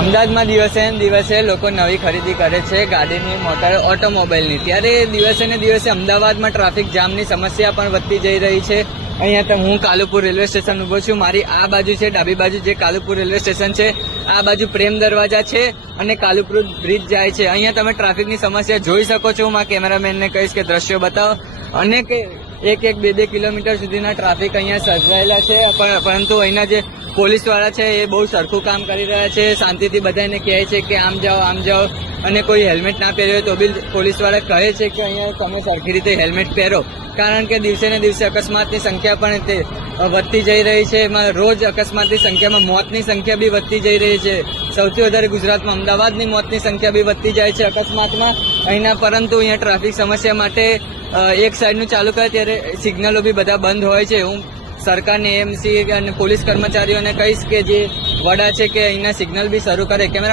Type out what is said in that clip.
અમદાવાદમાં દિવસે ને દિવસે લોકો નવી ખરીદી કરે છે ગાડીની, મોટર, ઓટોમોબાઈલની. ત્યારે દિવસે ને દિવસે અમદાવાદમાં ટ્રાફિક જામની સમસ્યા પણ વધતી જઈ રહી છે. અહીંયા તો હું કાલુપુર રેલવે સ્ટેશન ઉભો છું. મારી આ બાજુ છે, ડાબી બાજુ જે કાલુપુર રેલવે સ્ટેશન છે, આ બાજુ પ્રેમ દરવાજા છે અને કાલુપુર બ્રિજ જાય છે. અહીંયા તમે ટ્રાફિકની સમસ્યા જોઈ શકો છો. હું કેમેરામેનને કહીશ કે દ્રશ્યો બતાવો. અને કે એક બે કિલોમીટર સુધીના ટ્રાફિક અહીંયા સર્જાયેલા છે, પરંતુ અહીંના જે પોલીસ વાળા છે એ બહુ સરખું કામ કરી રહ્યા છે. શાંતિથી બધાને કહે છે કે આમ જાઓ, અને કોઈ હેલ્મેટ ના પહેર્યો હોય તો બી પોલીસ વાળા કહે છે કે અહીંયા તમે સરખી રીતે હેલ્મેટ પહેરો. કારણ કે દિવસે ને દિવસે અકસ્માતની સંખ્યા પણ તે વધતી જઈ રહી છે. એમાં રોજ અકસ્માતની સંખ્યામાં મોતની સંખ્યા બી વધતી જઈ રહી છે. સૌથી વધારે ગુજરાતમાં અમદાવાદની મોતની સંખ્યા બી વધતી જાય છે અકસ્માતમાં અહીંના. પરંતુ અહીંયા ટ્રાફિક સમસ્યા માટે એક સાઈડનું ચાલુ કરે ત્યારે સિગ્નલો બી બધા બંધ હોય છે. હું સરકારને, એએમસી અને પોલીસ કર્મચારીઓને કહીશ કે જે વડા છે કે અહીંના સિગ્નલ બી શરૂ કરે. કેમેરા